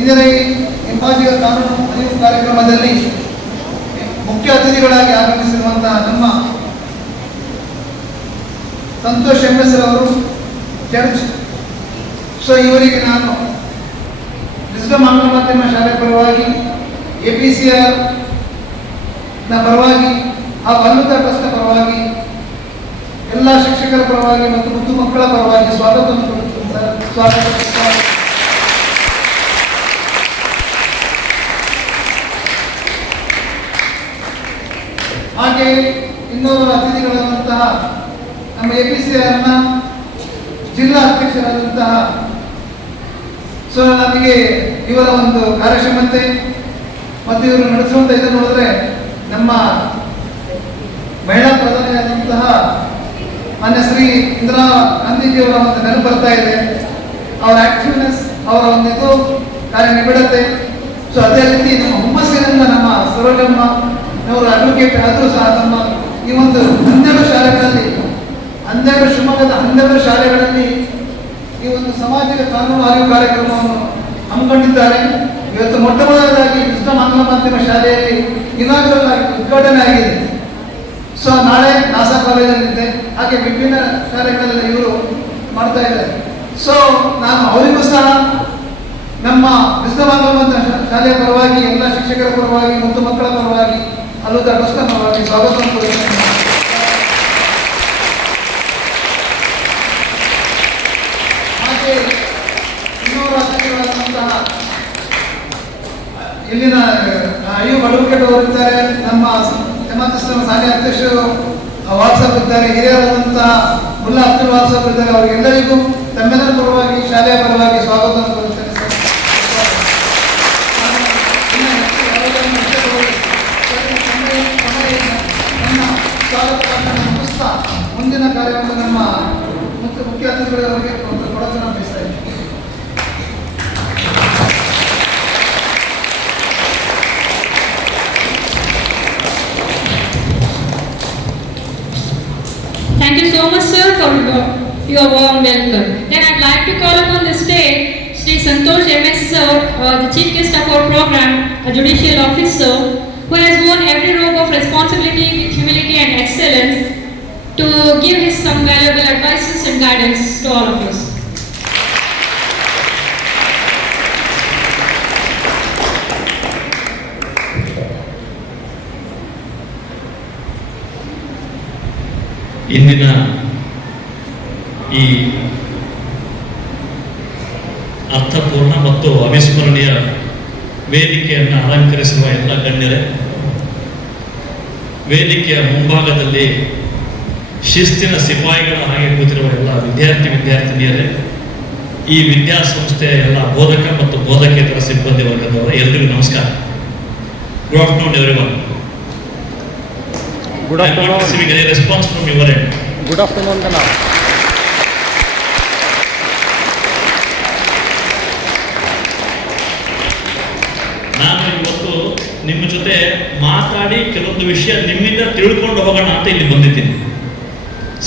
Engineering ಹಿಂಬಾಲಿಕ ಕಾನೂನು ಅರಿವು ಕಾರ್ಯಕ್ರಮದಲ್ಲಿ ಮುಖ್ಯ ಅತಿಥಿಗಳಾಗಿ ಆಗಮಿಸಿರುವಂತಹ ನಮ್ಮ ಸಂತೋಷ್ MS ಅವರು ಚರ್ಚ್. ಸೊ ಇವರಿಗೆ ನಾನು ವಿಸ್ಡಮ್ ಆಂಗ್ಲ ಮಾಧ್ಯಮ ಶಾಲೆ ಪರವಾಗಿ APCR ನ ಪರವಾಗಿ ಹಾಗೂ ಅಲ್ಲುತ ಟ್ರಸ್ಟ್ ಪರವಾಗಿ ಎಲ್ಲ ಶಿಕ್ಷಕರ ಪರವಾಗಿ ಮತ್ತು ಮುದ್ದು ಮಕ್ಕಳ ಪರವಾಗಿ ಸ್ವಾಗತವನ್ನು ಕೊಡುತ್ತೇನೆ ಸರ್. ಸ್ವಾಗತ. ಹಾಗೆ ಇನ್ನೋರ್ವ ಅತಿಥಿಗಳಾದಂತಹ ನಮ್ಮ APCRನ ಜಿಲ್ಲಾ ಅಧ್ಯಕ್ಷರಾದಂತಹ ಸೊ ನಮಗೆ ಇವರ ಒಂದು ಕಾರ್ಯಕ್ಷಮತೆ ಮತ್ತು ಇವರು ನಡೆಸುವಂಥ ಇದನ್ನು ನೋಡಿದ್ರೆ ನಮ್ಮ ಮಹಿಳಾ ಪ್ರಧಾನಿಯಾದಂತಹ ಮಾನ್ಯ ಶ್ರೀ ಇಂದಿರಾ ಗಾಂಧೀಜಿಯವರ ಒಂದು ನೆನಪು ಬರ್ತಾ ಇದೆ. ಅವರ ಆಕ್ಟಿವ್ನೆಸ್, ಅವರ ಒಂದು ಇದು ಕಾರ್ಯನಿಬಿಡತೆ. ಸೊ ಅದೇ ರೀತಿ ನಮ್ಮ ಹುಮ್ಮಸ್ಸಿನಿಂದ ನಮ್ಮ ಸರೋಜಮ್ಮ ಅವರು ಅಡ್ವೊಕೇಟ್ ಆದರೂ ಸಹ ನಮ್ಮ ಈ ಒಂದು 12 ಶಾಲೆಗಳಲ್ಲಿ, 12 ಶಿವಮೊಗ್ಗದ 12 ಶಾಲೆಗಳಲ್ಲಿ ಈ ಒಂದು ಸಾಮಾಜಿಕ ಕಾನೂನು ಅರಿವು ಕಾರ್ಯಕ್ರಮವನ್ನು ಹಮ್ಮಿಕೊಂಡಿದ್ದಾರೆ. ಇವತ್ತು ಮೊಟ್ಟ ಮೊದಲದಾಗಿ ವಿಸ್ಡಮ್ ಆಂಗ್ಲ ಮಾಧ್ಯಮ ಶಾಲೆಯಲ್ಲಿ ಇನಾಗ್ರಲ್ ಆಗಿ ಉದ್ಘಾಟನೆ ಆಗಿದೆ. ಸೊ ನಾಳೆ ನಾಸಾ ಕಾಲೇಜಲ್ಲಿದೆ, ಹಾಗೆ ವಿಭಿನ್ನ ಶಾಲೆಗಳಲ್ಲಿ ಇವರು ಮಾಡ್ತಾ ಇದ್ದಾರೆ. ಸೊ ನಾನು ಅವರಿಗೂ ಸಹ ನಮ್ಮ ವಿಸ್ಡಮ್ ಆಂಗ್ಲ ಮಾಧ್ಯಮ ಶಾಲೆಯ ಪರವಾಗಿ, ಎಲ್ಲ ಶಿಕ್ಷಕರ ಪರವಾಗಿ, ಮುದ್ದು ಮಕ್ಕಳ ಪರವಾಗಿ, ಅಲ್ಲುತ ಟ್ರಸ್ಟ್ ಪರವಾಗಿ ಸ್ವಾಗತವನ್ನು ಕೋರುತ್ತೇನೆ. ಹಾಗೆ ಇನ್ನೂರು ಅತಿಥಿಗಳಾದಂತಹ ಇಲ್ಲಿನ ಅಯ್ಯೂಬ್ ಅಡ್ವೊಕೇಟ್ ಅವರು ಇದ್ದಾರೆ, ನಮ್ಮ ಜಮಾತ್ ಇಸ್ಲಾಂ ಶಾಲೆ ಅಧ್ಯಕ್ಷರು ವಾಟ್ಸಪ್ ಇದ್ದಾರೆ, ಹಿರಿಯರಾದಂತಹ ಮುಲ್ಲಾ ಅಬ್ದುಲ್ ವಾಟ್ಸಪ್ ಇದ್ದಾರೆ. ಅವರಿಗೆಲ್ಲರಿಗೂ ತಮ್ಮೆಲ್ಲರ ಪರವಾಗಿ, ಶಾಲೆಯ ಪರವಾಗಿ ಸ್ವಾಗತವನ್ನು ಕೋರುತ್ತೇನೆ ಸರ್. ಸ್ವಾಗತವನ್ನು ಮುಗಿಸ್ತಾ ಮುಂದಿನ ಕಾರ್ಯವನ್ನು ನಮ್ಮ ಮುಖ್ಯ ಅತಿಥಿಗಳವರಿಗೆ ಕೊಡೋಕೆ ನಾನು ಬಯಸ್ತಾ ಇದ್ದೀನಿ. Thank you so much, sir, for your warm welcome. Then I'd like to call upon the stage Sri Santosh MS sir, the chief guest of our program, a judicial officer who has worn every robe of responsibility with humility and excellence to give his some valuable advices and guidance to all of us. ಇಂದಿನ ಈ ಅರ್ಥಪೂರ್ಣ ಮತ್ತು ಅವಿಸ್ಮರಣೀಯ ವೇದಿಕೆಯನ್ನು ಅಲಂಕರಿಸುವ ಎಲ್ಲ ಗಣ್ಯರೇ, ವೇದಿಕೆಯ ಮುಂಭಾಗದಲ್ಲಿ ಶಿಸ್ತಿನ ಸಿಪಾಯಿಗಳ ಹಾಗೆ ಕೂತಿರುವ ಎಲ್ಲ ವಿದ್ಯಾರ್ಥಿನಿಯರೇ, ಈ ವಿದ್ಯಾಸಂಸ್ಥೆಯ ಎಲ್ಲ ಬೋಧಕ ಮತ್ತು ಬೋಧಕೇತರ ಸಿಬ್ಬಂದಿ ವರ್ಗದವರು ಎಲ್ಲರಿಗೂ ನಮಸ್ಕಾರ. Good afternoon everyone. Good afternoon. I'm not receiving any response from your end. Good afternoon, Kana. ನಾನು ಇವತ್ತು ನಿಮ್ಮ ಜೊತೆ ಮಾತಾಡಿ ಕೆಲವೊಂದು ವಿಷಯ ನಿಮ್ಮಿಂದ ತಿಳ್ಕೊಂಡು ಹೋಗೋಣ ಅಂತ ಇಲ್ಲಿ ಬಂದಿದ್ದೀನಿ.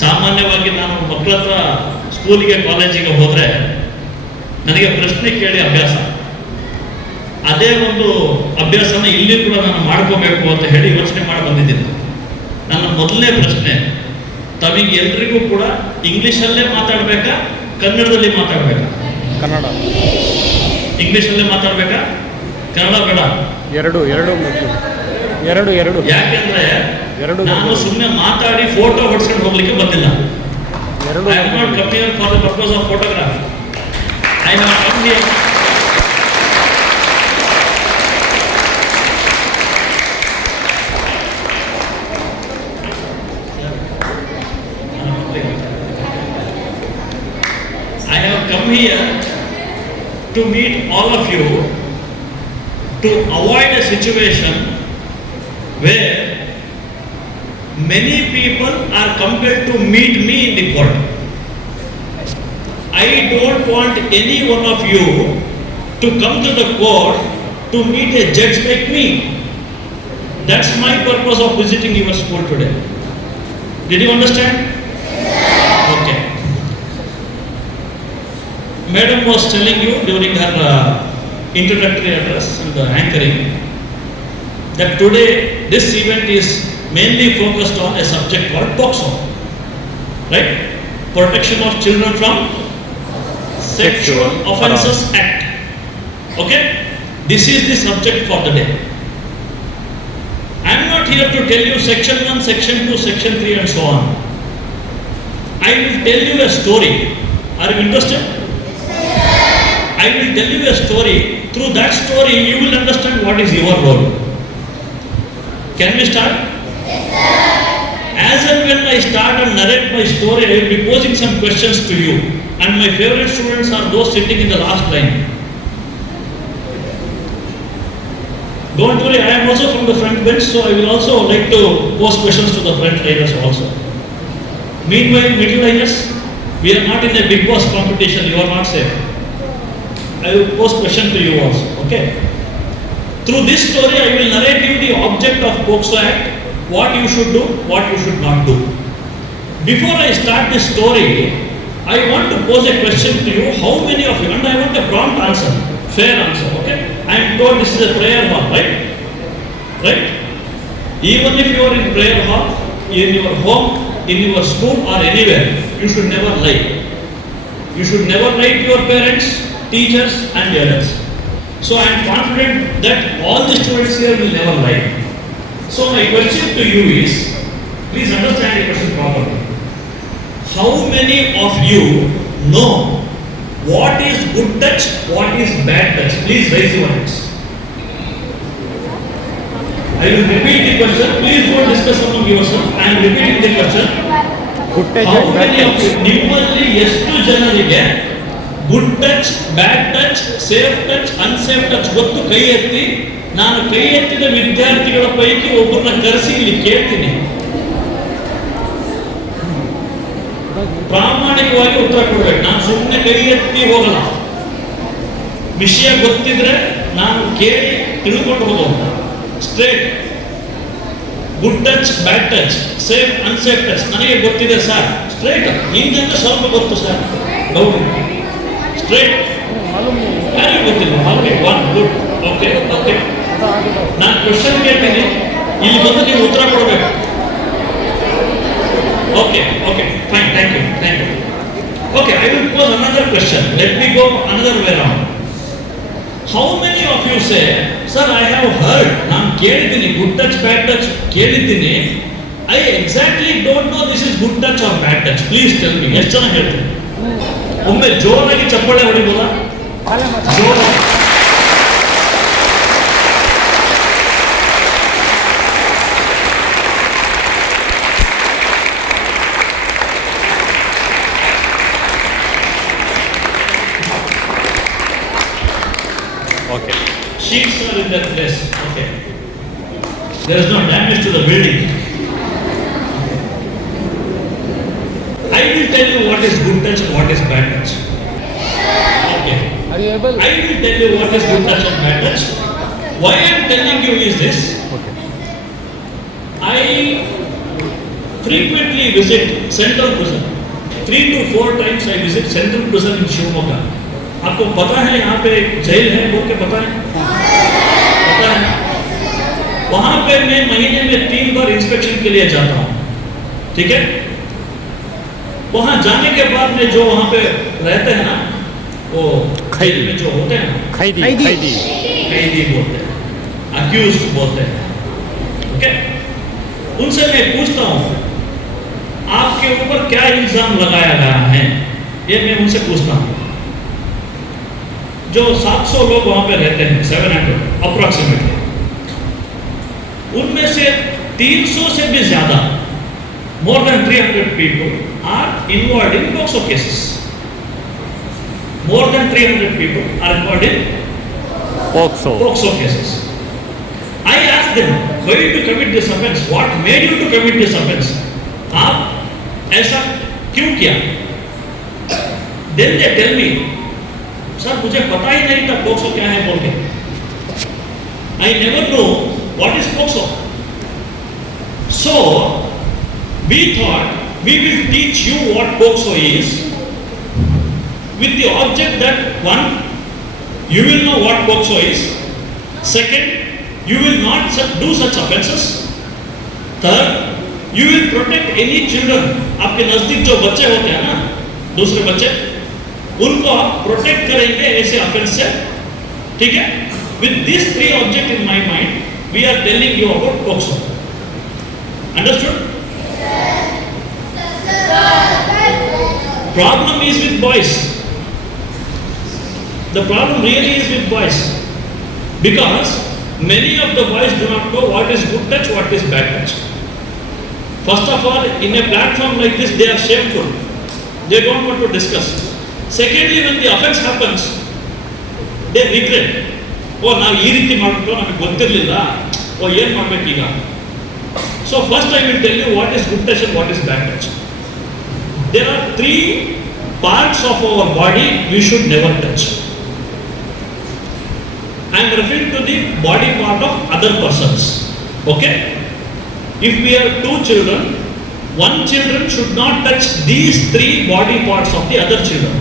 ಸಾಮಾನ್ಯವಾಗಿ ನಾನು ಮಕ್ಕಳ ಹತ್ರ ಸ್ಕೂಲಿಗೆ, ಕಾಲೇಜಿಗೆ ಹೋದರೆ ನನಗೆ ಪ್ರಶ್ನೆ ಕೇಳಿ ಅಭ್ಯಾಸ. ಅದೇ ಒಂದು ಅಭ್ಯಾಸನ ಇಲ್ಲಿ ಕೂಡ ನಾನು ಮಾಡ್ಕೋಬೇಕು ಅಂತ ಹೇಳಿ ಯೋಚನೆ ಮಾಡಿ ಬಂದಿದ್ದೀನಿ. ನನ್ನ ಮೊದಲನೇ ಪ್ರಶ್ನೆ, ತಮಗೆ ಎಲ್ರಿಗೂ ಕೂಡ ಇಂಗ್ಲೀಷಲ್ಲೇ ಮಾತಾಡಬೇಕಾ, ಕನ್ನಡದಲ್ಲಿ ಮಾತಾಡಬೇಕಾ? ಕನ್ನಡ. ಇಂಗ್ಲೀಷಲ್ಲೇ ಮಾತಾಡಬೇಕಾ, ಕನ್ನಡ ಬೇಡ? ಎರಡು. ಯಾಕೆಂದ್ರೆ ನಾನು ಸುಮ್ಮನೆ ಮಾತಾಡಿ ಫೋಟೋ ಹೊಡ್ಸ್ಕೊಂಡು ಹೋಗ್ಲಿಕ್ಕೆ ಬಂದಿಲ್ಲ. I am not come here for the purpose of photograph. I have come here to meet all of you, to avoid a situation where many people are compelled to meet me in the court. I don't want any one of you to come to the court to meet a judge like me. That's my purpose of visiting your school today. Did you understand? Okay. Madam was telling you during her introductory address and the anchoring, that today this event is mainly focused on a subject called POCSO, right? Protection of Children from Sexual Offences Act. Okay? This is the subject for the day. I am not here to tell you section 1, section 2, section 3 and so on. I will tell you a story. Are you interested? I will tell you a story. Through that story, you will understand what is your role. Can we start? Yes, sir. As and when I start and narrate my story, I will be posing some questions to you. And my favorite students are those sitting in the last line. Don't worry, I am also from the front bench, so I will also like to pose questions to the front liners also. Meanwhile, middle liners, we are not in a big boss competition, you are not safe. I will pose question to you also, okay? Through this story, I will narrate you the object of POCSO Act, what you should do, what you should not do. Before I start this story, I want to pose a question to you, how many of you, and I want a prompt answer, fair answer, okay? I am told this is a prayer hall, right? Right? Even if you are in prayer hall, in your home, in your school or anywhere, you should never lie. You should never lie to your parents, teachers and adults. So I am confident that all the students here will never lie. So my question to you is, please understand the question properly. How many of you know what is good touch, what is bad touch? Please raise your hands. I will repeat the question. Please don't discuss among yourself. I am repeating the question. Good touch How and bad many of touch. you, ನಿಮ್ಮಲ್ಲಿ ಎಷ್ಟು ಜನರಿಗೆ good touch, bad touch, safe touch, unsafe touch ಗೊತ್ತು? ಕೈ ಎತ್ತಿ. ನಾನು ಕೈ ಎತ್ತಿದ ವಿದ್ಯಾರ್ಥಿಗಳ ಪೈಕಿ ಒಬ್ಬರನ್ನ ಕರೆಸಿ ಇಲ್ಲಿ ಕೇಳ್ತೀನಿ. ಪ್ರಾಮಾಣಿಕವಾಗಿ ಉತ್ತರ ಕೊಡ್ಬೇಕು. ನಾನು ಸುಮ್ಮನೆ ಕೈ ಎತ್ತಿ ಹೋಗಲ್ಲ. ವಿಷಯ ಗೊತ್ತಿದ್ರೆ ನಾನು ಕೇಳಿ ತಿಳ್ಕೊಂಡು ಹೋಗೋದು. Straight. Good touch, bad touch, safe, unsafe touch ನನಗೆ ಗೊತ್ತಿದೆ ಸರ್. ಸ್ಟ್ರೇಟ್. ಹಿಂದಂತ ಸ್ವಲ್ಪ ಗೊತ್ತು ಸರ್. ಡೌಟ್. ಸ್ಟ್ರೇಟ್. ಯಾರಿಗೆ ಗೊತ್ತಿಲ್ಲ? One good. Okay okay. ನಾನು ಕ್ವಶನ್ ಕೇಳ್ತೀನಿ, ಇಲ್ಲಿ ಬಂದು ನೀವು ಉತ್ತರ ಕೊಡಬೇಕು. Okay okay fine, thank you thank you. Okay, I will pose another question. Let me go another way round. How many of you say, sir I have heard, ನಾನು ಕೇಳಿದ್ದೀನಿ good touch bad touch ಕೇಳಿದ್ದೀನಿ, I exactly don't know this is good touch or bad touch, please tell me. ಎಷ್ಟು ಜನ ಹೇಳ್ತೀನಿ? ಒಮ್ಮೆ ಜೋರಾಗಿ ಚಪ್ಪಾಳೆ ಹೊಡಿಬೋದಾ? ಜೋರಾಗಿ. Okay. Sheets are in their place. Okay. There is no damage to the building. I will tell you what is good touch and what is bad touch. Okay. Are you able? I will tell you what is good touch and bad touch. Why I am telling you is this. Okay. I frequently visit Central Prison. 3 to 4 times I visit Central Prison in Shivamogga. आपको पता है यहाँ पे jail है बोल के पता है? पता है? वहाँ पे मैं महीने में 3 बार इंस्पेक्शन के लिए जाता हूँ. ठीक है? वहाँ जाने के बाद में जो वहाँ पे रहते हैं ना, वो जेल में जो होते हैं ना, खैदी बोलते हैं, अक्यूज्ड बोलते हैं. ओके? उनसे मैं पूछता हूँ, आपके ऊपर क्या इल्जाम लगाया गया है? ये मैं उनसे पूछता हूँ. जो 700 लोग वहां पे रहते हैं, 700 अप्रोक्सीमेटली, उनमें से 300 से भी ज्यादा, more than 300 people are involved in POCSO cases. More than 300 people are involved in POCSO cases. I asked them, why did you commit this offense? What made you to commit this offense? आप ऐसा क्यों किया? Then they tell me, sir मुझे पता ही नहीं था POCSO क्या है बोल के. I never know what is POCSO. So we thought we will teach you what POCSO is, with the object that one, you will know what POCSO is. Second, you will not do such offences. Third, you will protect any children. आपके नजदीक जो बच्चे होते हैं ना, दूसरे बच्चे, उनको आप प्रोटेक्ट करेंगे ऐसे ऑफेंस से, ठीक है? With these three objects in my mind, we are telling you about POCSO. Understood? Problem is with boys. The problem really is with boys, because many of the boys do not know what is good touch, what is bad touch. First of all, in a platform like this, they are shameful. They don't want to discuss. Secondly, when the offense happens, they regret. Oh, ನಾವು ಈ ರೀತಿ ಮಾಡಿಬಿಟ್ಟು ನಮಗೆ ಗೊತ್ತಿರಲಿಲ್ಲ. ಓ, ಏನು ಮಾಡಬೇಕೀಗ? So first I will tell you what is good touch and what is bad touch. There are three parts of our body we should never touch. I am referring to the body part of other persons. Okay? If we have two children, one children should not touch these three body parts of the other children.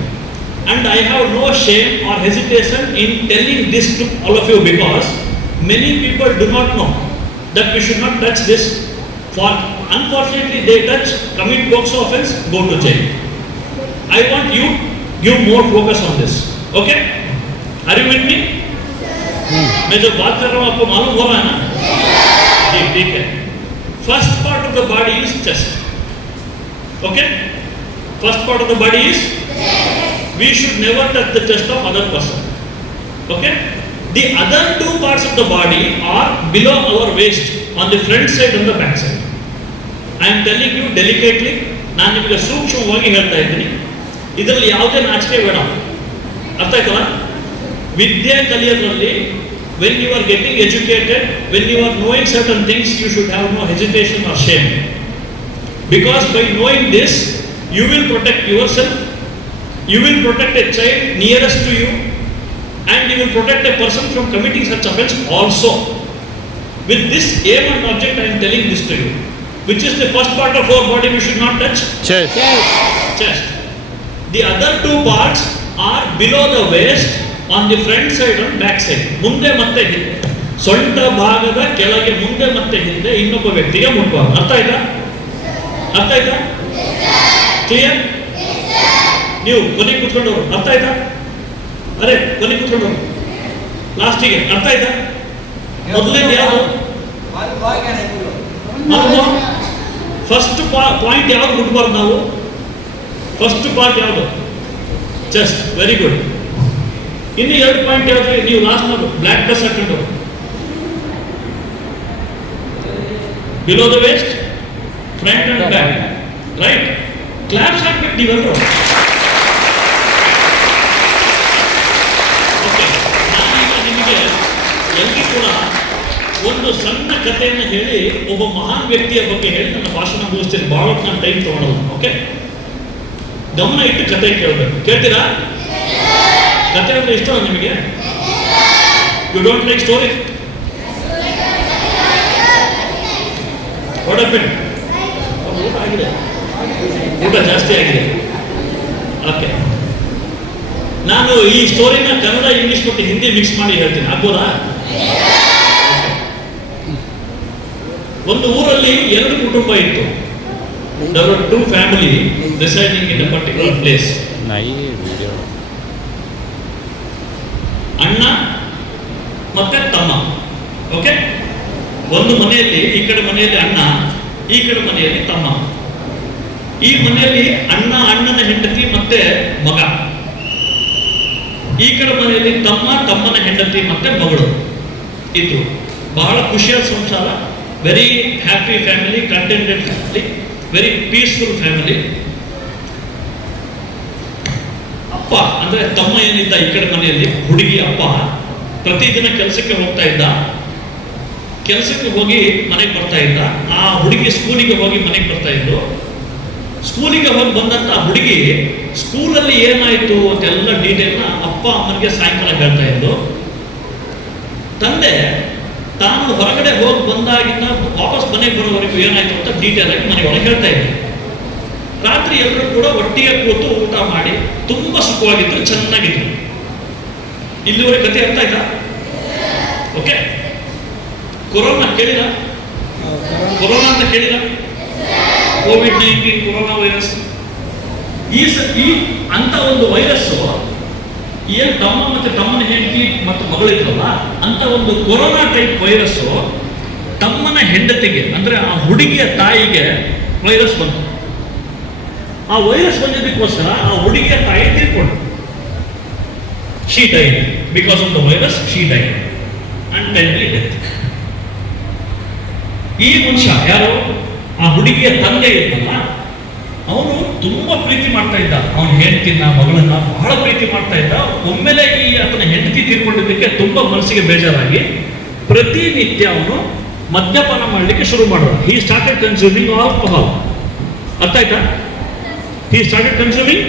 And I have no shame or hesitation in telling this to all of you, because many people do not know that we should not touch this. For unfortunately they touch, commit POCSO offense, go to jail. I want you give more focus on this. Okay? Are you with me? मैं जो बात कर रहा हूँ आपको मालूम हो रहा है ना? ठीक है. First part of the body is chest. Okay? First part of the body is chest. We should never touch the chest of other person. Okay? The other two parts of the body are below our waist, on the front side and the back side. I am telling you delicately, ನಾನು ನಿಮಗೆ ಸೂಕ್ಷ್ಮವಾಗಿ ಹೇಳ್ತಾ ಇದ್ದೀನಿ. ಇದರಲ್ಲಿ ಯಾವುದೇ ನಾಚಿಕೆ ಬೇಡ. ಅರ್ಥ ಆಯ್ತಲ್ಲ? ವಿದ್ಯೆ ಕಲಿಯೋದ್ರಲ್ಲಿ, when you are getting educated, when you are knowing certain things, you should have no hesitation or shame. Because by knowing this, you will protect yourself, you will protect a child nearest to you, and you will protect a person from committing such offense also. With this aim and object, I am telling this to you. Which is the first part of our body we should not touch? Chest. Chest. The other two parts are below the waist, on the front side and back side. ಮುಂದೆ ಮತ್ತೆ ಹಿಂದೆ, ಸೊಂಟ ಭಾಗದ ಕೆಳಗೆ ಮುಂದೆ ಮತ್ತೆ ಹಿಂದೆ ಇನ್ನೊಬ್ಬ ವ್ಯಕ್ತಿಗೆ ಮುಟ್ಟಬಾರದು. ಅರ್ಥ ಆಯ್ತಾ? ಅರ್ಥ ಆಯ್ತಾ? ಕ್ಲಿಯರ್? ನೀವು ಕೊನೆಗೆ ಕೂತ್ಕೊಂಡವರು ಅರ್ಥ ಆಯ್ತಾ? ಅರೆ ಕೊನೆಗೆ ಕೂತ್ಕೊಂಡವರು ಲಾಸ್ಟಿಗೆ ಅರ್ಥ ಆಯ್ತಾ? ಮೊದಲನೇದು ಯಾವುದು? ಫಸ್ಟ್ ಪಾಯಿಂಟ್ ಯಾವ್ದು ಮುಟ್ಬಾರ್ದು ನಾವು? ಫಸ್ಟ್ ಪಾರ್ಟ್ ಯಾವುದು? ಚೆಸ್ಟ್. Very good. ಇನ್ನು ಎರಡು ಪಾಯಿಂಟ್ ಯಾವ್ದು? ನೀವು ಲಾಸ್ಟ್ ನಾವು ಬ್ಲ್ಯಾಕ್ ಡ್ರೆಸ್ ಹಾಕೊಂಡು below the waste, front and back, right? Claps ಹಾಕ್ಬೇಕು ನೀವೆಲ್ಲರೂ. ಓಕೆ, ನಾನೀಗ ನಿಮಗೆ ಎಲ್ರಿಗೂ ಕೂಡ ಒಂದು ಸಣ್ಣ ಕಥೆಯನ್ನು ಹೇಳಿ, ಒಬ್ಬ ಮಹಾನ್ ವ್ಯಕ್ತಿಯ ಬಗ್ಗೆ ಹೇಳಿ ನನ್ನ ಭಾಷಣ ಮುಗಿಸ್ತೀನಿ. ಭಾಳ ನಾನು ಟೈಮ್ ತಗೊಳ್ಳೋದು. ಓಕೆ, ಗಮನ ಇಟ್ಟು ಕತೆ ಕೇಳಬೇಕು. ಕೇಳ್ತೀರಾ? ಕತೆ ಅಂದ್ರೆ ಇಷ್ಟ ನಿಮಗೆ? You don't like story? ಊಟ ಆಗಿದೆ, ಊಟ ಜಾಸ್ತಿ ಆಗಿದೆ. ಓಕೆ, ನಾನು ಈ ಸ್ಟೋರಿನ ಕನ್ನಡ, ಇಂಗ್ಲಿಷ್ ಮತ್ತು ಹಿಂದಿ ಮಿಕ್ಸ್ ಮಾಡಿ ಹೇಳ್ತೀನಿ. ಆಗ್ಬೋದಾ? ಒಂದು ಊರಲ್ಲಿ ಎರಡು ಕುಟುಂಬ ಇತ್ತು. There were two family residing in a particular place. ಅಣ್ಣ ಮತ್ತೆ ತಮ್ಮ. ಓಕೆ, ಒಂದು ಮನೆಯಲ್ಲಿ, ಈ ಕಡೆ ಮನೆಯಲ್ಲಿ ಅಣ್ಣ, ಈ ಕಡೆ ಮನೆಯಲ್ಲಿ ತಮ್ಮ. ಈ ಮನೆಯಲ್ಲಿ ಅಣ್ಣ, ಅಣ್ಣನ ಹೆಂಡತಿ ಮತ್ತೆ ಮಗ. ಈ ಕಡೆ ಮನೆಯಲ್ಲಿ ತಮ್ಮ, ತಮ್ಮನ ಹೆಂಡತಿ ಮತ್ತೆ ಮಗಳು ಇದ್ರು. ಬಹಳ ಖುಷಿಯಾದ ಸಂಸಾರ. Very happy family, contented family, very peaceful family. ಅಪ್ಪ ಅಂದ್ರೆ ತಮ್ಮ ಏನಿದ್ದ ಈ ಕಡೆ ಮನೆಯಲ್ಲಿ, ಹುಡುಗಿ ಅಪ್ಪ ಪ್ರತಿದಿನ ಕೆಲಸಕ್ಕೆ ಹೋಗ್ತಾ ಇದ್ದ. ಕೆಲಸಕ್ಕೆ ಹೋಗಿ ಮನೆಗೆ ಬರ್ತಾ ಇದ್ದ. ಆ ಹುಡುಗಿ ಸ್ಕೂಲಿಗೆ ಹೋಗಿ ಮನೆಗೆ ಬರ್ತಾ ಇದ್ದು. ಸ್ಕೂಲಿಗೆ ಹೋಗಿ ಬಂದಂತ ಹುಡುಗಿ ಸ್ಕೂಲಲ್ಲಿ ಏನಾಯ್ತು ಅಂತೆಲ್ಲ ಡೀಟೇಲ್ನ ಅಪ್ಪ ಅಮ್ಮನಿಗೆ ಸಾಯಂಕಾಲ ಹೇಳ್ತಾ ಇದ್ದು. ತಂದೆ ತಾನು ಹೊರಗಡೆ ಹೋಗಿ ಬಂದಾಗಿಂದ ವಾಪಸ್ ಮನೆಗೆ ಬರೋವರೆಗೂ ಏನಾಯ್ತು ಅಂತ ಡೀಟೇಲ್ ಆಗಿ ಮನೆಯೊಳಗೆ ಹೇಳ್ತಾ ಇದ್ದೆ. ರಾತ್ರಿ ಎಲ್ಲರೂ ಕೂಡ ಒಟ್ಟಿಗೆ ಕೂತು ಊಟ ಮಾಡಿ ತುಂಬಾ ಸುಖವಾಗಿದ್ರು, ಚೆನ್ನಾಗಿದ್ರು. ಇಲ್ಲಿವರೆಗೆ ಕತೆ ಅರ್ಥ ಆಯ್ತಾ? ಓಕೆ. ಕೊರೋನಾ ಕೇಳಿಲ್ಲ? ಕೊರೋನಾ ಅಂತ ಕೇಳಿಲ್ಲ? ಕೋವಿಡ್-19 ಕೊರೋನಾ ವೈರಸ್ ಈ ಅಂತ ಒಂದು ವೈರಸ್ಸು ಏನು ತಮ್ಮ ಮತ್ತೆ ತಮ್ಮನ ಹೆಂಡತಿ ಮತ್ತು ಮಗಳಿದ್ರಲ್ಲ ಅಂತ ಒಂದು ಕೊರೋನಾ ಟೈಪ್ ವೈರಸ್ಸು ತಮ್ಮನ ಹೆಂಡತಿಗೆ ಅಂದ್ರೆ ಆ ಹುಡುಗಿಯ ತಾಯಿಗೆ ವೈರಸ್ ಬಂತು. ಆ ವೈರಸ್ ಬಂದಿದ್ದಕ್ಕೋಸ್ಕರ ಆ ಹುಡುಗಿಯ ತಾಯಿ ತೀರ್ಕೊಂಡು she died because of the virus. She died untimely death. ಈ ಮನುಷ್ಯ ಯಾರು? ಆ ಹುಡುಗಿಯ ತಂದೆ ಇದ್ದಲ್ಲ, ಅವನು ತುಂಬಾ ಪ್ರೀತಿ ಮಾಡ್ತಾ ಇದ್ದ ಅವನ ಹೆಂಡತಿನ ಮಗಳನ್ನ ಬಹಳ ಪ್ರೀತಿ ಮಾಡ್ತಾ ಇದ್ದ. ಒಮ್ಮೆಲೆ ಈ ಆತನ ಹೆಂಡತಿ ತೀರ್ಕೊಂಡಿದ್ದಕ್ಕೆ ತುಂಬಾ ಮನಸ್ಸಿಗೆ ಬೇಜಾರಾಗಿ ಪ್ರತಿನಿತ್ಯ ಅವನು ಮದ್ಯಪಾನ ಮಾಡಲಿಕ್ಕೆ ಶುರು ಮಾಡಿದ. He started consuming alcohol. ಅರ್ಥ ಆಯ್ತಾ? He started consuming.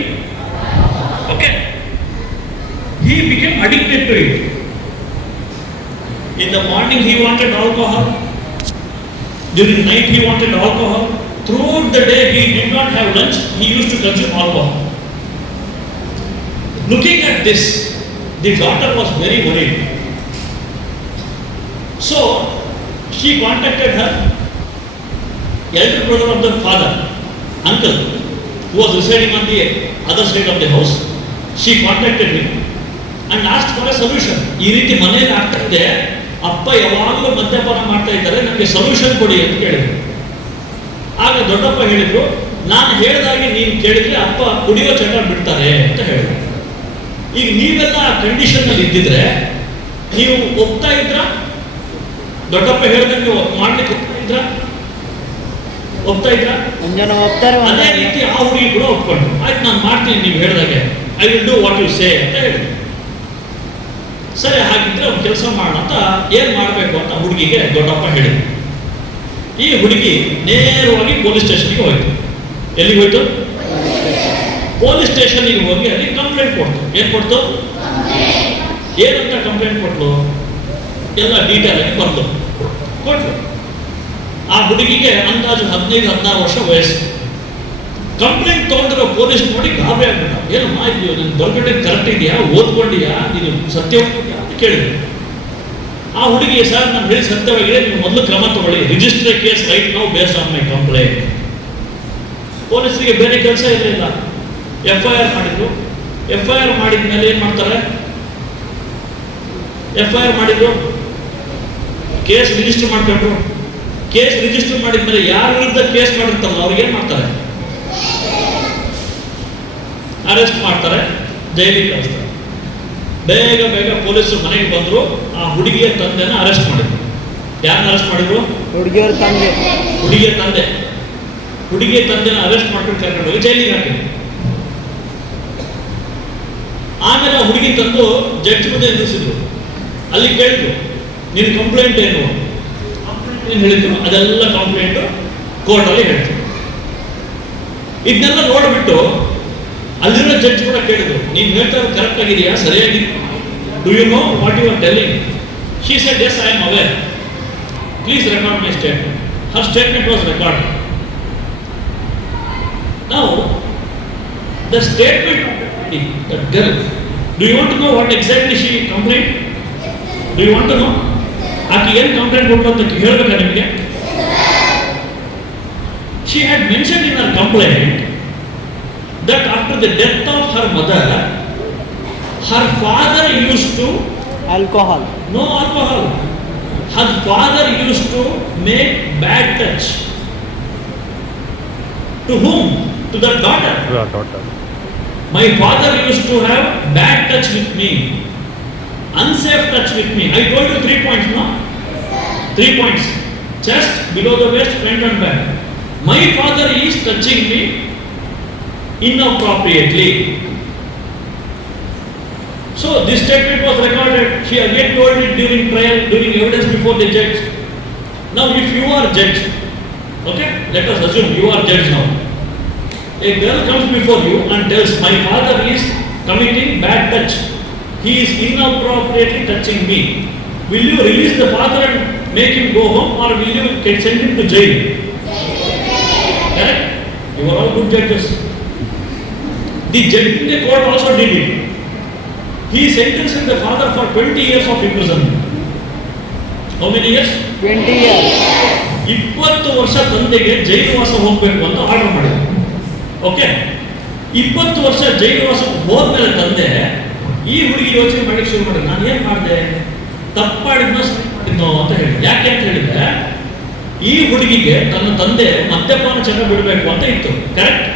Okay. He became addicted to it. In the morning he wanted alcohol. During night he wanted alcohol. Throughout the day he did not have lunch. He used to consume alcohol. Looking at this, the daughter was very worried. So she contacted her elder brother of the father, uncle, who was residing on the other side of the house. She contacted him and asked for a solution. ಈ ರೀತಿ ಮನೆಯಲ್ಲಿ ಆಗ್ತಿದೆ, ಅಪ್ಪ ಯಾವಾಗಲೂ ಮದ್ಯಪಾನ ಮಾಡ್ತಾ ಇದ್ದಾರೆ, ನನಗೆ ಸೊಲ್ಯೂಷನ್ ಕೊಡಿ ಅಂತ ಕೇಳಿದ್ರು. ಆಗ ದೊಡ್ಡಪ್ಪ ಹೇಳಿದ್ರು, ನಾನು ಹೇಳಿದಾಗೆ ನೀನು ಕೇಳಿದ್ರೆ ಅಪ್ಪ ಕುಡಿಯೋ ಚಟ ಬಿಡ್ತಾರೆ ಅಂತ ಹೇಳಿದ್ರು. ಈಗ ನೀವೆಲ್ಲ ಆ ಕಂಡೀಷನ್ ಅಲ್ಲಿ ಇದ್ದಿದ್ರೆ ನೀವು ಒಪ್ತಾ ಇದ್ರ? ದೊಡ್ಡಪ್ಪ ಹೇಳಿದಂಗೆ ಮಾಡ್ಲಿಕ್ಕೆ ಒಪ್ತಾ ಇದ್ರ? ಅದೇ ರೀತಿ ಆ ಹುಡುಗಿ ಕೂಡ ಒಪ್ಕೊಂಡು, ಆಯ್ತು ನಾನು ಮಾಡ್ತೀನಿ ನೀವು ಹೇಳಿದಾಗೆ, I will do what you say ಅಂತ ಹೇಳಿದ್ರು. ಸರಿ, ಹಾಗಿದ್ರೆ ಒಂದು ಕೆಲಸ ಮಾಡೋಣ ಅಂತ ಏನ್ ಮಾಡಬೇಕು ಅಂತ ಹುಡುಗಿಗೆ ದೊಡ್ಡಪ್ಪ ಹೇಳಿದ್ರು. ಈ ಹುಡುಗಿ ನೇರವಾಗಿ ಪೊಲೀಸ್ ಸ್ಟೇಷನ್ಗೆ ಹೋಯ್ತು. ಎಲ್ಲಿಗೆ ಹೋಯ್ತು? ಪೊಲೀಸ್ ಸ್ಟೇಷನ್ಗೆ ಹೋಗಿ ಅಲ್ಲಿ ಕಂಪ್ಲೇಂಟ್ ಕೊಡ್ತು. ಏನ್ ಕೊಡ್ತು? ಏನಂತ ಕಂಪ್ಲೇಂಟ್ ಕೊಟ್ಲು? ಎಲ್ಲ ಡೀಟೇಲ್ ಆಗಿ ಬರ್ದು ಕೊಟ್ಲು. ಆ ಹುಡುಗಿಗೆ ಅಂದಾಜು 15-16 ವರ್ಷ ವಯಸ್ಸು. ಕಂಪ್ಲೇಂಟ್ ತಗೊಂಡಿರೋ ಪೊಲೀಸ್ ನೋಡಿ ಗಾಬರಿ ಆಗ್ಬಿಟ್ಟ. ಏನು ಮಾಹಿತಿ ನೀನು ಬರ್ಗಡೆ ಕರೆಕ್ಟ್ ಇದೆಯಾ, ಓದ್ಕೊಂಡಿಯಾ, ನೀನು ಸತ್ಯ ಅಂತ ಕೇಳಿದ್ರು. ಆ ಹುಡುಗಿ, ಸರ್ ನಾನು ಹೇಳಿ ಸತ್ಯವಾಗಿದೆ, ನೀವು ಮೊದಲು ಕ್ರಮ ತಗೊಳ್ಳಿ, register case right now based on my complaint. ಪೊಲೀಸರಿಗೆ ಬೇರೆ ಕೆಲಸ ಇಲ್ಲ. FIR ಮಾಡಿದ್ರು. FIR ಮಾಡಿದ ಮೇಲೆ ಏನ್ ಮಾಡ್ತಾರೆ? FIR ಮಾಡಿದ್ರು, ಕೇಸ್ ರಿಜಿಸ್ಟರ್ ಮಾಡ್ಕೊಂಡ್ರು. ಕೇಸ್ ರಿಜಿಸ್ಟರ್ ಮಾಡಿದ ಮೇಲೆ ಯಾರ ವಿರುದ್ಧ ಕೇಸ್ ಮಾಡಿರ್ತಾರಲ್ಲ ಅವ್ರಿಗೆ ಏನ್ ಮಾಡ್ತಾರೆ? ಅರೆಸ್ಟ್ ಮಾಡ್ತಾರೆ, ಜೈಲಿಗೆ ಕಳಿಸ್ತಾರೆ. ಬೇಗ ಬೇಗ ಪೊಲೀಸರು ಮನೆಗೆ ಬಂದ್ರು. ಆ ಹುಡುಗಿಯ ತಂದೆನ ಅರೆಸ್ಟ್ ಮಾಡಿದ್ರು. ಯಾರನ್ನ ಅರೆಸ್ಟ್ ಮಾಡಿದ್ರು? ಹುಡುಗಿಯ ತಂದೆನ ಅರೆಸ್ಟ್ ಮಾಡ್ಕೊಂಡು ಕರ್ಕೊಂಡು ಹೋಗಿ ಜೈಲಿಗೆ ಹಾಕಿದ್ರು. ಆಮೇಲೆ ಆ ಹುಡುಗಿ ತಂದು ಜಡ್ಜ್ ಮುಂದೆ ನಿಲ್ಲಿಸಿದ್ರು. ಅಲ್ಲಿ ಕೇಳಿದ್ರು, ನಿನ್ನ ಕಂಪ್ಲೇಂಟ್ ಏನು? ಏನ್ ಹೇಳಿದ್ರು? ಅದೆಲ್ಲ ಕಂಪ್ಲೇಂಟ್ ಕೋರ್ಟ್ ಅಲ್ಲಿ ಹೇಳ್ತು. ಇದನ್ನೆಲ್ಲ ನೋಡ್ಬಿಟ್ಟು ಅಲ್ಲಿರೋ ಜಡ್ಜ್ ಕೂಡ ಕೇಳಿದ್ರು, ನೀನು ಹೇಳ್ತಾ ಇರೋದು ಕರೆಕ್ಟ್ ಆಗಿದೆಯಾ, ಸರಿಯಾಗಿ, do you know what you are telling? She said, yes, I am aware. Please record my statement. Her statement was recorded. Now, the statement of the girl, do you want to know what exactly she complained? Do you want to know? ಆಕೆ ಏನು complaint ಕೊಟ್ಟು ಅಂತ ಹೇಳ್ಬೇಕಾ ನಿಮಗೆ? She had mentioned in her complaint that after the death of her mother, her father used to alcohol. No alcohol. Her father used to make bad touch. To whom? To the daughter. My father used to have bad touch with me, unsafe touch with me. I told you 3 points, no? 3 points. Chest, below the waist, front and back. My father is touching me inappropriately. So this statement was recorded. She again told it during trial, during evidence before the judge. Now if you are judge, okay, let us assume you are judge now. A girl comes before you and tells, my father is committing bad touch. He is inappropriately touching me. Will you release the father and make him go home, or will you send him to jail? Correct? You are all good judges. The judge in the court also did it. He sentenced the father for 20 years of imprisonment. How many years? 20 years. 20 ವರ್ಷ ತಂದೆಗೆ ಜೈಲುವಾಸ ಹೋಗಬೇಕು ಅಂತ order ಮಾಡಿದ್ರು. Okay, 20 ವರ್ಷ ಜೈಲುವಾಸಕ್ಕೆ ಹೋದ್ಮೇಲೆ ತಂದೆ ಈ ಹುಡುಗಿ ಯೋಚನೆ ಮಾಡಲಿಕ್ಕೆ ಶುರು ಮಾಡಿದ್ರು, ನಾನು ಏನ್ ಮಾಡಿದೆ, ತಪ್ಪಾಡಿದ್ನೋ ಸರಿ ಮಾಡಿದ್ನೋ ಅಂತ ಹೇಳಿದ್ರು. ಯಾಕೆ ಅಂತ ಹೇಳಿದ್ರೆ, ಈ ಹುಡುಗಿಗೆ ತನ್ನ ತಂದೆ ಮದ್ಯಪಾನ ಚಟ ಬಿಡಬೇಕು ಅಂತ ಇತ್ತು. Correct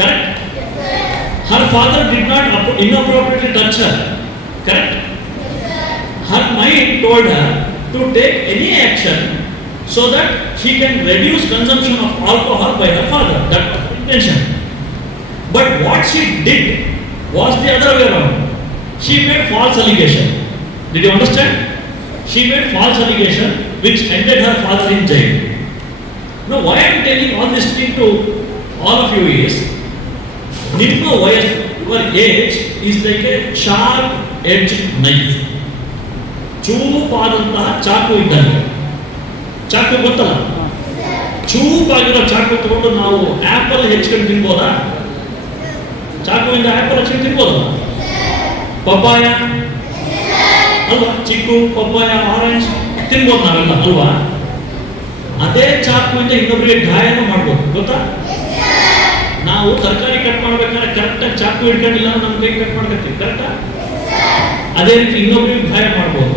correct. Her father did not inappropriately touch her. Correct? Her mind told her to take any action so that she can reduce consumption of alcohol by her father. That was the intention. But what she did was the other way around. She made false allegation. Did you understand? She made false allegation which ended her father in jail. Now why I am telling all this thing to all of you is, ನಿಮ್ಮ ವಯಸ್ಸು, your age is like a sharp edged knife. ಚೂಪಾದಂತಹ ಚಾಕು ಇದ್ದಂಗೆ. ಚಾಕು ಗೊತ್ತಲ್ಲ, ಚೂಪಾಗಿರೋ ಚಾಕು ತಗೊಂಡು ನಾವು apple ಹೆಚ್ಕೊಂಡು ತಿನ್ಬೋದಾ? ಚಾಕುವಿಂದ ಆಪಲ್ ಹೆಚ್ಕೊಂಡು ತಿನ್ಬೋದಲ್ಲ? ಪಪ್ಪಾಯ ಅಲ್ವಾ, ಚಿಕ್ಕು ಪಪ್ಪಾಯ ಆರೆಂಜ್ ತಿನ್ಬೋದು ನಾವೆಲ್ಲ ಅಲ್ವಾ? ಅದೇ ಚಾಕುವಿಂದ ಇನ್ನೊಬ್ಬರಿಗೆ ಗಾಯನೂ ಮಾಡ್ಬೋದು, ಗೊತ್ತಾ? ನಾವು ತರಕಾರಿ ಕಟ್ ಮಾಡ್ಬೇಕಾದ್ರೆ ಕರೆಕ್ಟಾಗಿ ಚಾಕು ಹಿಡ್ಕೊಂಡಿಲ್ಲ ನಮ್ಮ ಕೈ ಕಟ್ ಮಾಡ್ಕೊತೀವಿ, ಕರೆಕ್ಟಾ? ಅದೇ ರೀತಿ ಇನ್ನೊಬ್ಬರಿಗೆ ಗಾಯ ಮಾಡ್ಬೋದು.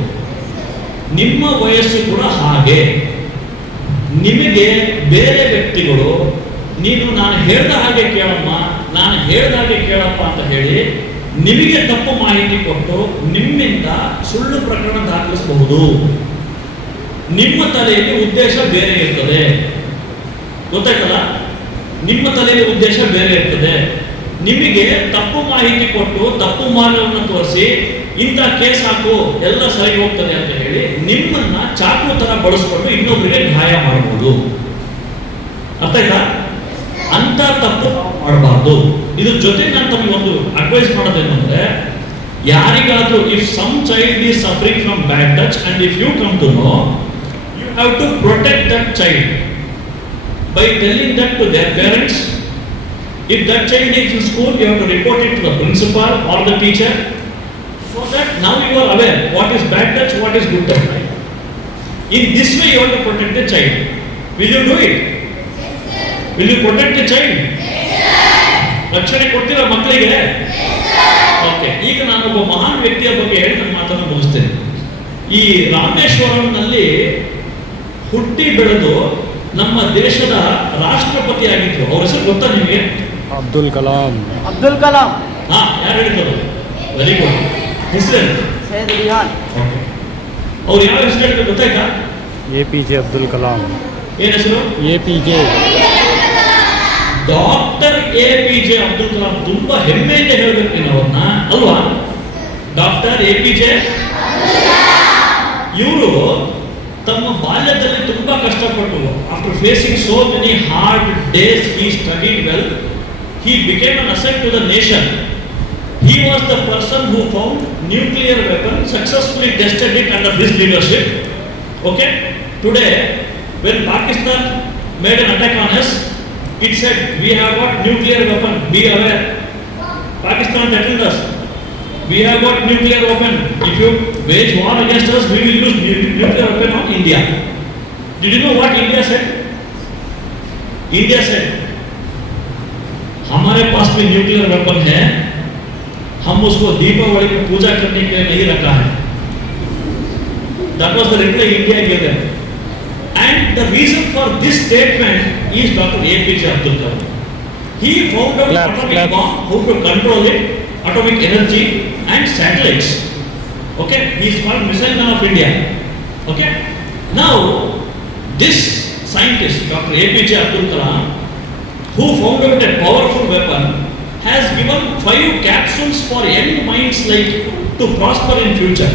ನಿಮ್ಮ ವಯಸ್ಸು ಕೂಡ ಹಾಗೆ. ನಿಮಗೆ ಬೇರೆ ವ್ಯಕ್ತಿಗಳು ನೀನು ನಾನು ಹೇಳ್ದ ಹಾಗೆ ಕೇಳಮ್ಮ, ನಾನು ಹೇಳ್ದ ಹಾಗೆ ಕೇಳಪ್ಪ ಅಂತ ಹೇಳಿ ನಿಮಗೆ ತಪ್ಪು ಮಾಹಿತಿ ಕೊಟ್ಟು ನಿಮ್ಮಿಂದ ಸುಳ್ಳು ಪ್ರಕರಣ ದಾಖಲಿಸಬಹುದು. ನಿಮ್ಮ ತಲೆಯಲ್ಲಿ ಉದ್ದೇಶ ಬೇರೆ ಇರ್ತದೆ, ಗೊತ್ತಾಯ್ತಲ್ಲ? ನಿಮ್ಮ ತಲೆಯಲ್ಲಿ ಉದ್ದೇಶ ಬೇರೆ ಇರ್ತದೆ. ನಿಮಗೆ ತಪ್ಪು ಮಾಹಿತಿ ಕೊಟ್ಟು ತಪ್ಪು ಮಾರ್ಗವನ್ನು ತೋರಿಸಿ ಇಂಥ ಕೇಸ್ ಹಾಕು ಎಲ್ಲ ಸರಿ ಹೋಗ್ತದೆ ಅಂತ ಹೇಳಿ ನಿಮ್ಮನ್ನ ಚಾಕು ತರ ಬಳಸ್ಕೊಂಡು ಇನ್ನೊಬ್ಬರಿಗೆ ಗಾಯ ಮಾಡಬಹುದು. ಅರ್ಥ ಆಯ್ತಾ? ಅಂತ ತಪ್ಪು ಮಾಡಬಾರ್ದು. ಇದ್ರ ಜೊತೆ ನಾನು ತಮಗೆ ಒಂದು ಅಡ್ವೈಸ್ ಮಾಡೋದೇನಂದ್ರೆ, ಯಾರಿಗಾದ್ರೂ if some child is suffering from bad touch and if you come to know, you have to protect that child by telling that to their parents. If that child is in school, you have to report it to the principal or the teacher, so that now you are aware what is bad touch, what is good touch. Right? In this way you have to protect the child. Will you do it? Yes, sir. Will you protect the child? Yes, sir. ರಕ್ಷಣೆ ಕೊಡ್ತೀರಾ ಮಕ್ಕಳಿಗೆ? Yes, sir. Okay, ಈಗ ನಾನು ಒಬ್ಬ ಮಹಾನ್ ವ್ಯಕ್ತಿಯ ಬಗ್ಗೆ ಹೇಳಿ ನನ್ನ ಮಾತನ್ನು ಮುಗಿಸ್ತೇನೆ. ಈ ರಾಮೇಶ್ವರಂನಲ್ಲಿ ಹುಟ್ಟಿ ಬೆಳೆದು ನಮ್ಮ ದೇಶದ ರಾಷ್ಟ್ರಪತಿ ಆಗಿದ್ರು. ಅವ್ರ ಹೆಸರು ಗೊತ್ತಾ ನಿಮಗೆ? ಅಬ್ದುಲ್ ಕಲಾಂ. ಅಬ್ದುಲ್ ಕಲಾಂ. ಹಾ, ಯಾರು ಹೇಳಿದ್ರು? Very good. ಹೆಸರೇನು? ಸೈಯದ್ ರಿಹಾನ್. ಓಕೆ, ಅವ್ರು ಯಾವ ಹೆಸರು ಹೇಳಿದ್ರು ಗೊತ್ತಾಯ್ತಾ? APJ ಅಬ್ದುಲ್ ಕಲಾಂ. ಏನ್ ಹೆಸರು? APJ. Doctor APJ Abdul Kalam. ತುಂಬಾ ಹೆಮ್ಮೆಯಿಂದ ಹೇಳ್ಬೇಕು ನೀನು ಅವ್ರನ್ನ, ಅಲ್ವಾ? Doctor APJ. ಇವರು ತಮ್ಮ ಬಾಲ್ಯದಲ್ಲಿ ತುಂಬಾ ಕಷ್ಟಪಟ್ಟು, after facing so many hard days, he studied well, he became an asset to the nation. He was the person who found nuclear weapon, successfully tested it under his leadership. Okay? Today, when Pakistan made an attack on us, it said, we have got nuclear weapon, be aware. Pakistan threatened us. We have got nuclear weapon. If you wage war against us, we will use nuclear weapon on India. Did you know what India said? India said, हमारे पास भी nuclear weapon है, हम उसको दीपावली में पूजा करने के लिए नहीं रखा है. That was the reply India gave them. And the reason for this statement is Dr. APJ Abdul Kalam. He found out atomic bomb, how to control it, atomic energy and satellites. Okay, he is called Missile Man of India. Okay, now this scientist Dr. APJ Abdul Kalam, who found out a powerful weapon, has given 5 capsules for young minds like to prosper in future.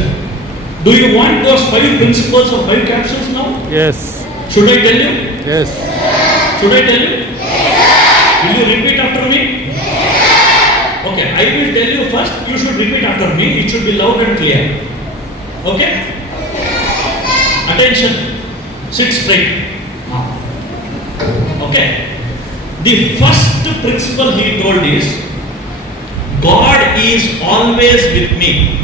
Do you want those 5 principles or 5 capsules now? Yes. Should I tell you? Yes. Should I tell you? Will you repeat after me? Okay, I will tell you first, you should repeat after me, it should be loud and clear. Okay? Attention, sit straight. Okay? The first principle he told is, God is always with me.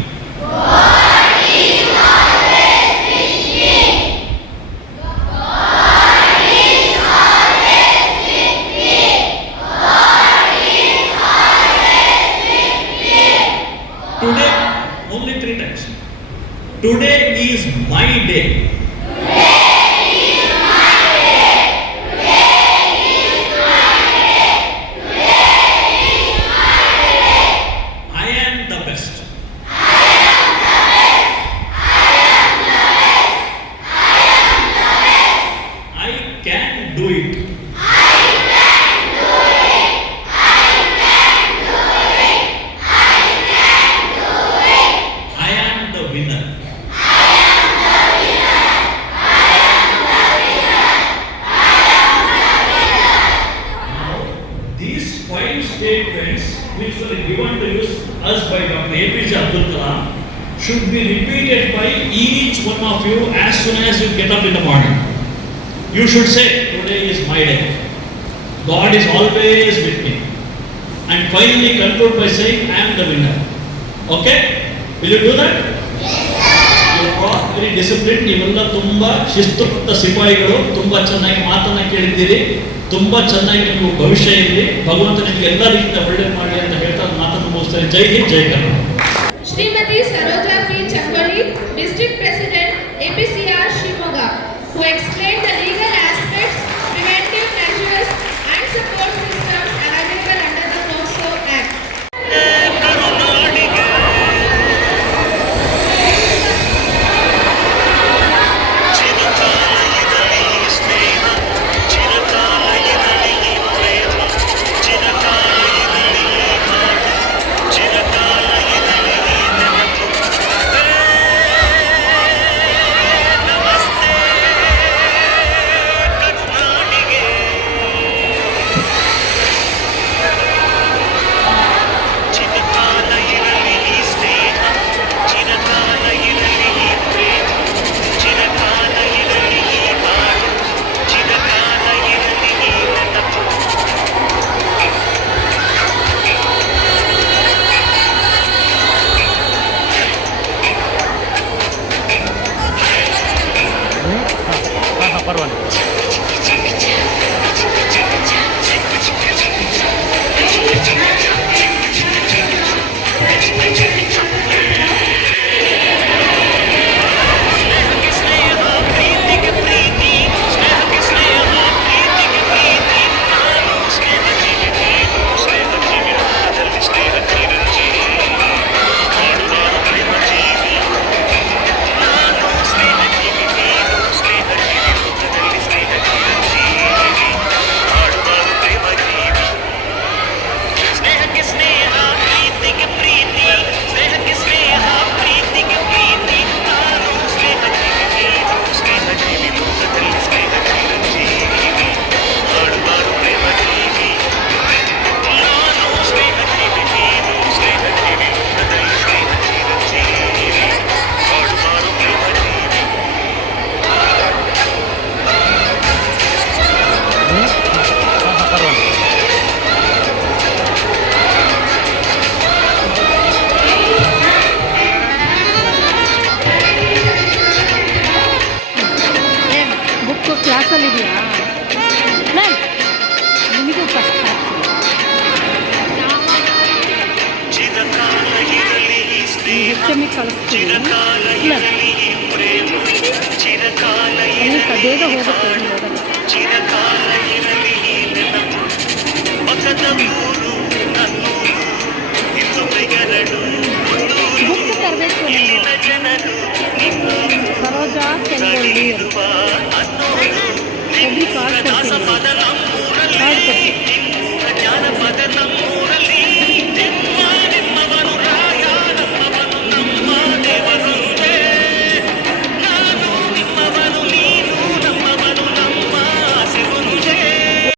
Today, only 3 times. Today is my day. I am the best. I can do it. I am the winner. These 5 statements which were given to us by Dr. APJ Abdul Kalam should be repeated by each one of you as soon as you get up in the morning. You should say, today is my day. God is always with me. And finally conclude by saying, I am the winner. Okay? Will you do that? You are very disciplined. ನೀವೆಲ್ಲ ತುಂಬಾ ಶಿಸ್ತುಬದ್ಧ ಸಿಪಾಯಿಗಳು. ತುಂಬಾ ಚೆನ್ನಾಗಿ ಮಾತನ್ನ ಕೇಳಿದ್ದೀರಿ. ತುಂಬಾ ಚೆನ್ನಾಗಿ ನಿಮಗೆ ಭವಿಷ್ಯ ಇರಲಿ. ಭಗವಂತ ನಿಮಗೆ ಎಲ್ಲ ರೀತಿಯಿಂದ ಒಳ್ಳೆ ಮಾಡಲಿ ಅಂತ ಹೇಳ್ತಾ ಮಾತನ್ನು ಮುಗಿಸ್ತಾರೆ. ಜೈ ಹಿಂದ್, ಜೈ Karnataka. Srimati Saroja P. Changoli, District President, APCR Shimoga, who explained the legal aspects, preventive measures and support systems available under the POSO Act. ಪರವಾಗಿಲ್ಲ. ಕ್ಲಾಸಲ್ಲಿದೆಯಾ ಮ್ಯಾಮ್ ನಿಮಗೂ ಫಸ್ಟ್ ಹೆಚ್ಚಮ್ಮಿ ಕಳಿಸ್ತೀನಿ ಮ್ಯಾಮ್ ಬೇಗ ಹೋಗುತ್ತೆ ಬುಕ್ ತರಬೇಕು ನೀವು ಸರೋಜಾ ಕೆಂಗೊಳ್ಳಿ ಒಬ್ಬರು ಕಾರ್ಡ್ ಕೊಡ್ತೀನಿ ಕಾರ್ಡ್ ಕೊಡ್ತೀನಿ